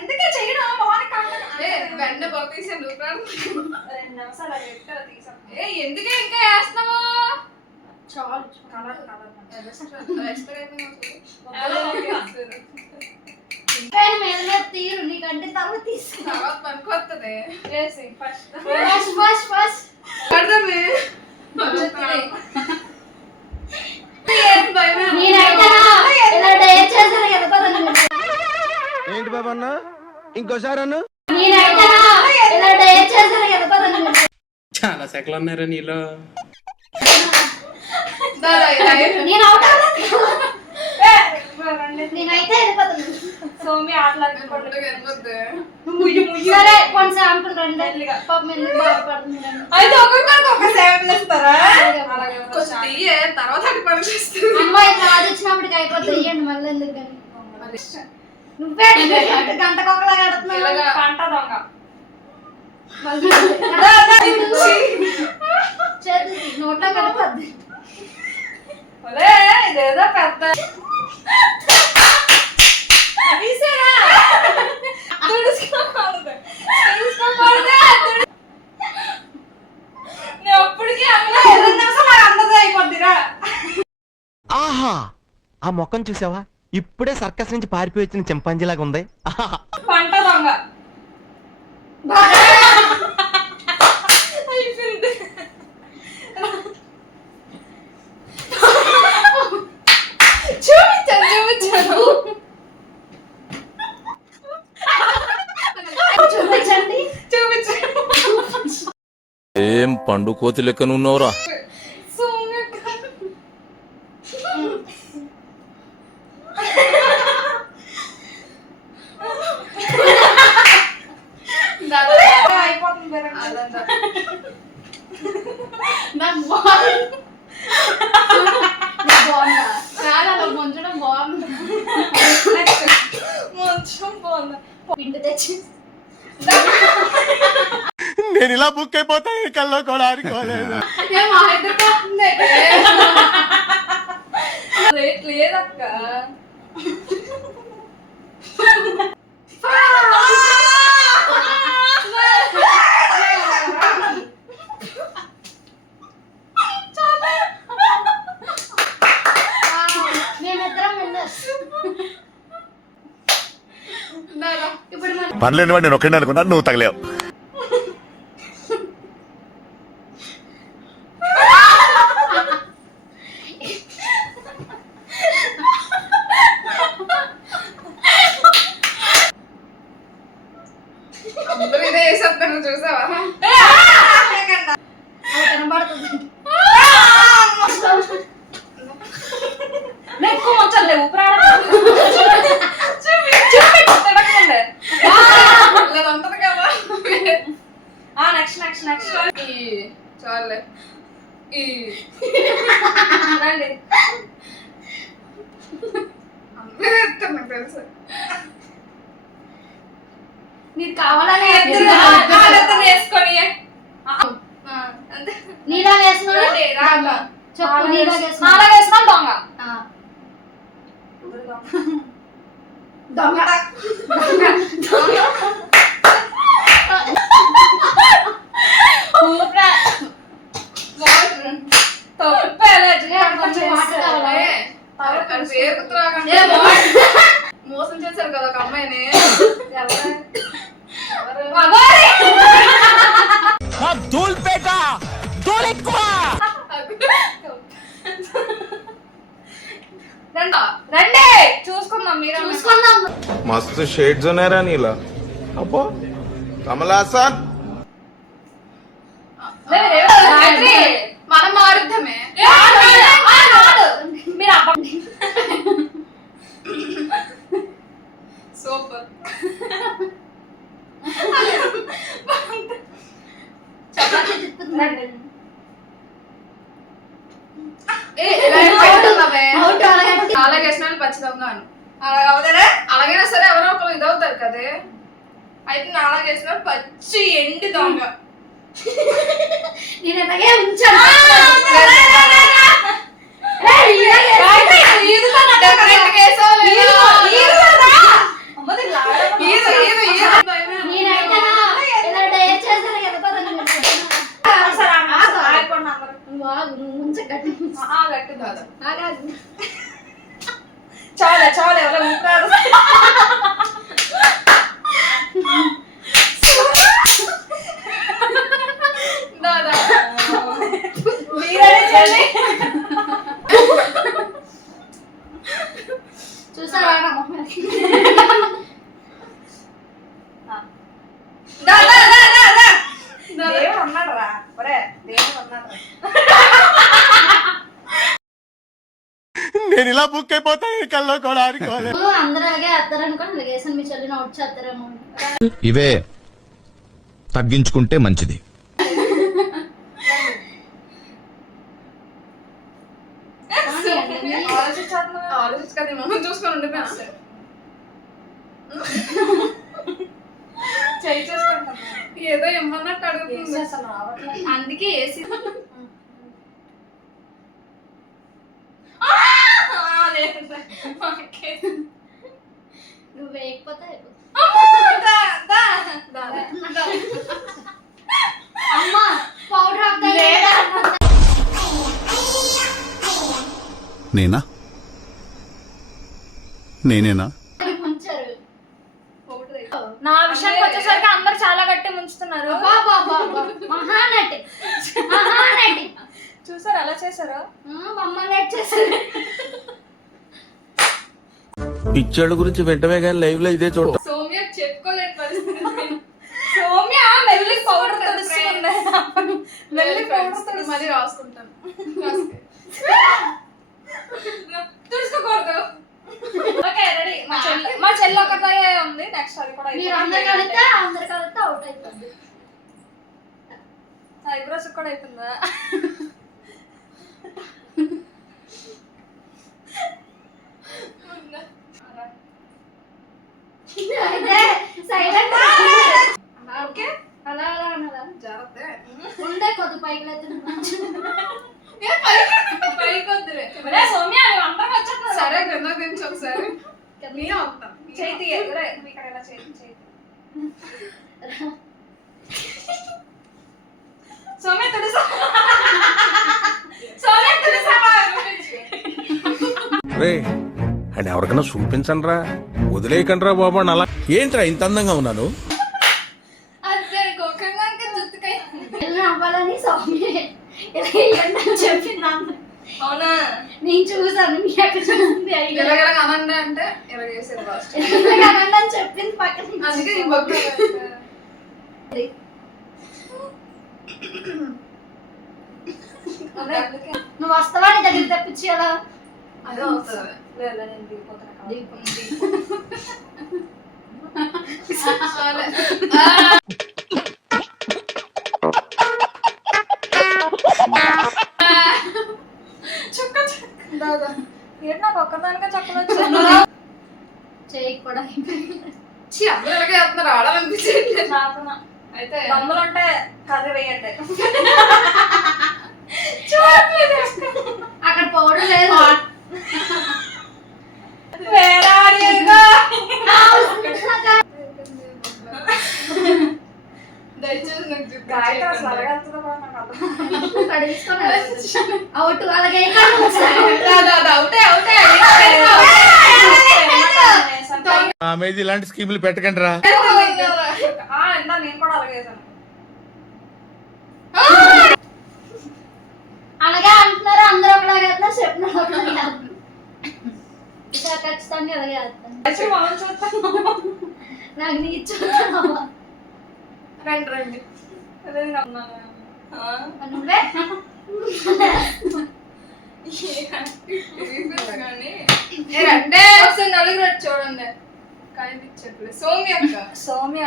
ఎందుకే చేయడం మొహానికి వెంట తీసాను 2 నిమిషాలు అలా పెట్టారు తీసాం. ఎందుకే ఇంకా వేస్తున్నావు? చాలు కలర్ తీరు నీకంటే తర్వాత తీసుకు పనికొస్తుంది. ఏంటి బాబా అన్న ఇంకోసారి అన్న చాలా సెకలు ఉన్నారా నీలో? నేనైతే వెళ్ళిపోతాను. సోమి ఆటలాడుకుంటే సరే కొన్ని శాంపుల్ రండి. పాపం ఎందుకు బాధపడుతుంది? అయితే ఒక్కొక్కరికి ఒక శాంపుల్ ఇస్తారా? తర్వాత అది పని చేస్తుంది. అమ్మాయి రాజు వచ్చినప్పటికి అయిపోతుంది. ఇయ్యండి మళ్ళీ ఎందుకు కానీ నువ్వే గంటకు ఒకలా కడుతున్నావు. పంట దొంగ చేతి నోట్లో కలపద్దు. ఇదేదో పెద్ద ఆహా ఆ మొక్కను చూసావా? ఇప్పుడే సర్కస్ నుంచి పారిపోయి వచ్చిన చింపాంజీలాగా ఉంది. పంట దొంగ చూపించండి. ఏం పండు కోతి లెక్కనున్నావురా? నాకు బాగుంది. బాగుందా? చాలా ముంచడం బాగుంది. పిండి తెచ్చి నేను ఇలా బుక్ అయిపోతాను కల్లో కూడా ఆడుకోలేదు. లేదక్క మేమిద్దరం ఇప్పుడు పనులేని వాడు నేను ఒక్కడే అనుకున్నా, నువ్వు తగలేవు. అందరూ ఇదే వేసేస్తాను చూసావా? కనబడుతుంది. ఎక్కువ వచ్చలేవు ఉంటది కదా. నెక్స్ట్ చాలే రండి అందరూ వేస్తారు నాకు తెలుసు. నీకు కావాలని వేసుకొని నీలా వేసుకున్నా చెప్పు. నీలా వేసుకున్నా నాలా వేసుకున్నాం దొంగ దొంగ మోసం చేశారు కదా ఒక అమ్మాయిని. రండి చూసుకుందాం. మీరు చూసుకుందాం. మస్తు షేడ్స్ ఉన్నాయరా నీలా. అబ్బో కమలాసన్ మనం మారుద్దామే. మీరు అవ్వండి. సూపర్. అలాగేసిన పచ్చి దొంగను అలాగైనా సరే ఎవరో ఒకరు ఇదవుతారు కదే. అయితే నాలాగేసిన పచ్చి ఎండి దొంగ. నేను ఎలాగే ఉంచాను. అమ్మది ఈదు, ఈదు, ఈదు. నేనైతే ఇలా డేర్ చేశాను వెళ్ళిపోతాను నువ్వు ముంచే గట్టి గట్టి కాదు ఆగాదు. చాలే చాలే ఎవరో ఊపారు దాదా మీరే చేయండి చూసారా నా మొహం? దా దా దా దా దా దేవుడు ఉన్నాడు రా ఒరే దేవుడు ఉన్నాడు రా నేను ఇలా బుక్ అయిపోతా కల్లో కూడా ఆడుకోవాలి అందరూ అలాగే వేస్తారు అనుకోండి అలాగే వేసాను మీ చెల్లిని అవుట్ చేస్తారేమో ఇవే తగ్గించుకుంటే మంచిది. ఆలోచించుకోండి మొహం చూసుకొని ఉండిపోయినా చేయి చేసుకుంటాను ఏదో ఇమ్మన్నట్టు అడుగుతుంది. అసలు రావట్లేదు అందుకే ఏసీ నువ్వు వేయకపోతే అమ్మ పౌడర్ ఆఫ్ నేనా నేనేనా ముంచారు నా విషయానికి వచ్చేసరికి అందరు చాలా గట్టి ముంచుతున్నారు మహానటి మహానటి చూసారు ఎలా చేశారు మమ్మల్ని నెట్ చేశారు పిక్చర్ల గురించి వెంటనే కానీ లైవ్ లో ఇదే చూడ సౌమ్య చెప్పుకోలేని పరిస్థితి. సౌమ్య మెల్లి పౌడర్ తడుస్తుంది మెల్లి పౌడర్ తడుస్తుంది మళ్ళీ రాసుకుంటాను. తుడుచుకోకూడదు ఓకే రెడీ మా చెల్లి ఒకటే ఉంది నెక్స్ట్ అది కూడా మీరు అందరు కలిస్తే అవుట్ అయిపోద్ది ఐబ్రోస్ కూడా అయిపోయిందా అయితే సైలెంట్ ఓకే అలా అలా అనాలా జాగ్రత్త. ఉండే కొద్ది పైకి లేదు పైకి వద్దులే. సౌమ్య నువ్వు అందరం వచ్చేస్తున్నారు సరే కింద దించు ఒకసారి. నేను వస్తాను. చేతి ఇక్కడ ఎలా చేతి సౌమ్య తుడుసా సౌమ్య తుడుసావా రే అండ్ ఎవరికైనా చూపించండి రా వదిలేయకండి రా బాబా అలా ఏంట్రా ఇంత అందంగా ఉన్నాను అదే కోకంగా జుత్తుకై. అవ్వాలని సౌమ్య ఇలా వేయండి అని చెప్పింది అందరూ. అవునా నేను చూసాను మీ అక్కడ చూసింది ఇలాగ అనండి అంటే ఇలా చేసేది ఫస్ట్. అనండి అని చెప్పింది పక్కన అందుకే ఈ బొగ్గు నువ్వు వస్తావా నీ దగ్గర తెప్పించి అలా అదే వస్తుంది. లేదు నేను దిగిపోతాను దీపం సరే. దాదా ఏంటి నాకు ఒక్కదానికే చెప్పలేదు చేయి కూడా ఛీ, అందరూ ఇలాగే చేస్తున్నారు. ఆడాలనిపించట్లేదు. నాకు అయితే దమ్ములుంటే కర్రీ వేయండి అక్కడ పౌడర్ లేదు దయచేసి నాకు జుట్టు గాయత్రి అసలు చేయకండి. అడగాల్సిందో కూడా నాకు అర్థం అవుట్ అలాగే ఆమె ఇలాంటి స్కీములు పెట్టకండి రా ఇందా నేను కూడా అలాగే చేశాను అలాగే అంటున్నారు అందరూ ఒకలాగే వేస్తున్నారు చెప్పిన ఒకలాగే వేస్తున్నారు. ఇంకా ఖచ్చితంగా అలాగే వేస్తాను యాక్చువల్లీ మనం చూస్తాను నాకు నీ చూస్తాను రండి రండి. అదే నేను అన్నాను నువ్వే కానీ ఏ రండే ఒకసారి నలుగురు వచ్చి చూడండి. కనిపించట్లేదు. సౌమ్య అక్క. సౌమ్య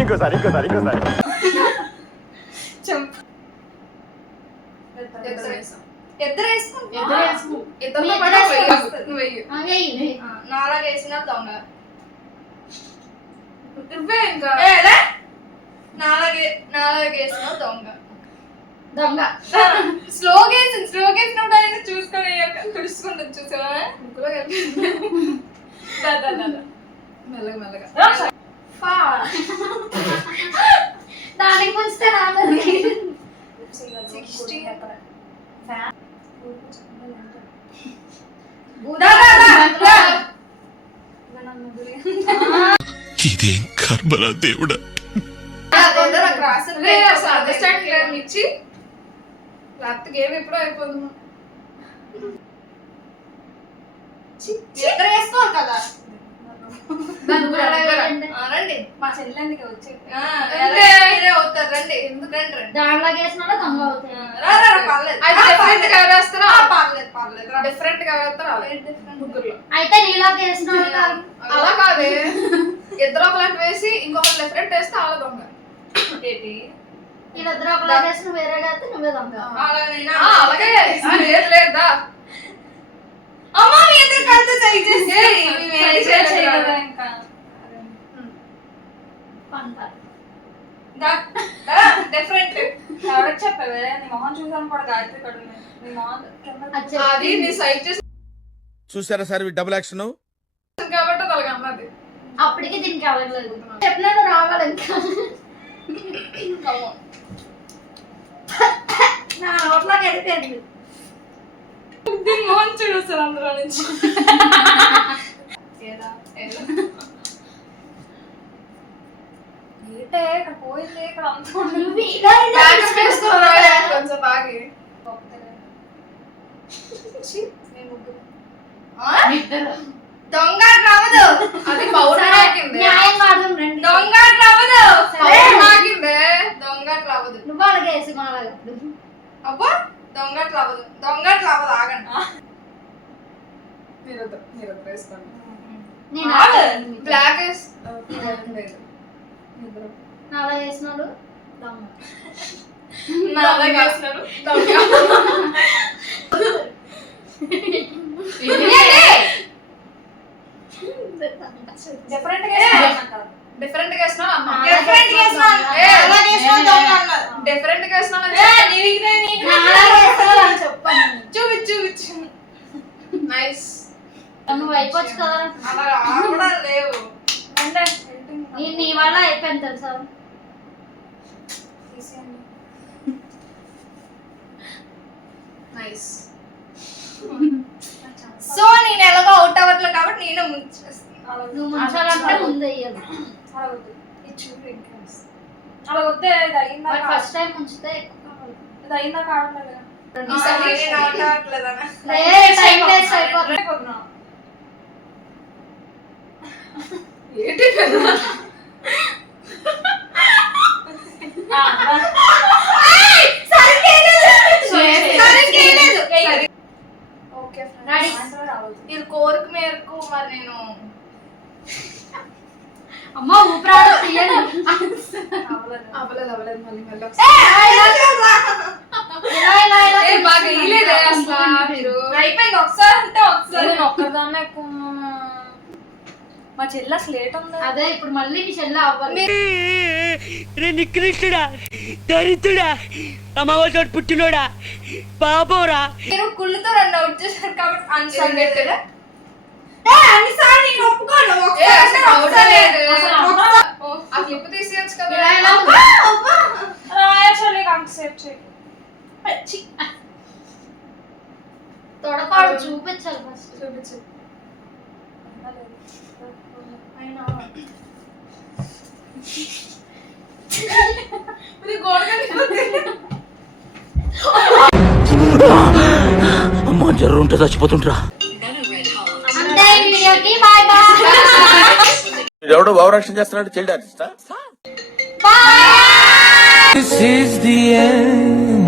ఇంకోసారి ఇద్దరు వేసాం. ఇద్దరు వేసుకుంటా ఇద్దరితో పాటు వెయ్యి. నువ్వు వెయ్యి. అలాగే నాలాగా వేసిన దొంగ నువ్వే ఇంకా నాలాగే వేసిన దొంగ దొంగ స్లోగా వేసినప్పుడు అనేది చూసుకొని తుడుచుకుంటుంది చూసావా ముక్కులో కలిపి దా, దా, దా, దా. మెల్లగా మెల్లగా ఫా. దానికి ముంచితే రాలేదు 60 అక్కడ. దా, దా, దా. ఇదేం కర్మరా దేవుడా. అదేదో నాకు రాసింది అసలు అండర్స్టాండ్ లేదు ఇచ్చి లేకపోతే గేమ్ ఎప్పుడో అయిపోతుంది. ఇద్దరు వేసుకోవాలి కదా రండి మా చెల్లెందుకు వచ్చేది మీరే అవుతారు రండి ఎందుకంటే రండి. దాంట్లో వేసిన వాళ్ళు దొంగ అవుతాయి. పర్లేదు అయితే డిఫరెంట్ గా వేస్తారా పర్లేదు పర్లేదు డిఫరెంట్ గా వేస్తారా ముగ్గురులో అయితే నీలోకి వేసిన వాళ్ళు కాదు. అలా కాదే ఇద్దరు ఒకలాంటి వేసి ఇంకొకరు డిఫరెంట్ వేస్తే అలా దొంగ. ఏంటి వీళ్ళిద్దరు ఒకలా వేసి నువ్వు వేరేగా అయితే నువ్వే దొంగ. అలాగే లేదు లేదా అమ్మా మీ ఇద్దరు కలిసి సరి చేసేది ఇంకా పంట. డిఫరెంట్ ఎవరికి చెప్పావే నీ మొహం చూసాను కూడా గాయత్రి కడుగు నీ మొహం కింద అది నీ సైడ్ చేసి చూసారా సార్ డబుల్ యాక్షన్. కాబట్టి అది అలాగ అన్నది. అప్పటికి దీనికి అవ్వలేదు. చెప్పినట్టు రావాలి ఇంకా. నా నోట్లోకి వెళ్ళిపోయింది. దీని మొహం చూడొస్తారు అందులో నుంచి ఏంటే ఇక్కడ పోయింది ఇక్కడ అంతా నువ్వు ఇలా ఇలా బ్యాగ్ వేసుకోరా కొంచెం బాగి దొంగ రావదు అది పౌడర్ ఆగిందే న్యాయం వాడదాం రండి. దొంగ రావదు పౌడర్ ఆగిందే దొంగ రావదు నువ్వు అలాగే వేసుకోవాలి. అబ్బా దొంగ రావదు ఆగండి మీరు వేసుకోండి. నేను ఆగు. బ్లాక్ వేసి నాలా వేసినాడు దొంగ. డిఫరెంట్ డిఫరెంట్ గా వేసినా అమ్మ డిఫరెంట్ గా వేసినా నాలా వేసుకోవాలని చెప్పాను. చూపించు నైస్. నువ్వు అయిపోవచ్చు కదా. అలా రావడం లేవు నేను నీ వల్ల అయిపోయింది తెలుసా. నైస్. సో నేను ఎలాగో అవుట్ అవ్వట్లేదు కాబట్టి నేను ముంచేస్తాను నువ్వు ముంచాలంటే ముందు వేయాలి. అలా వద్దు ఇది చూడు ఇంకా అలా వద్దే ఇది అయిందా ఫస్ట్ టైం ముంచితే ఎక్కువ కావాలి. ఇది అయిందా కావట్లేదు ఈసారి నేను అవుట్ అవ్వట్లేదనా టైం వేస్ట్ అయిపోతుంది. ఏంటి Ready? ఇది కోరిక మేరకు మరి నేను అమ్మ ఊపిరాడు తీయండి. అవ్వలేదు మళ్ళీ ఇలా ఇలా ఇలా బాగా ఇలేదే అసలు మీరు అయిపోయింది ఒకసారి అంటే ఒకసారి ఒక్కదాన్నే ఎక్కువ మా చెల్లి అసలు లేట్ ఉంది అదే ఇప్పుడు మళ్ళీ మీ చెల్లె అవ్వాలి. నికృష్టుడా దరిద్రుడా అమావాసోడు పుట్టినోడా పాపంరా. మీరు కుళ్ళుతో రన్ అవుట్ చేశారు కాబట్టి అన్సార్లు అన్నిసార్లు నేను ఒప్పుకోను ఆ క్లిప్ తీసేయచ్చు కదా. ఇలా ఇలా రాయచల్లి కాన్సెప్ట్ తొడపాడు చూపించాలి ఫస్ట్. చూపించు. అమ్మా జ్వరం ఉంటే చచ్చిపోతుంటరా. అంతే వీడియోకి బాయ్ బాయ్. ఎవడో భావరక్షణ చేస్తున్నాడు చైల్డ్ ఆర్టిస్టా. Boy. This is the end.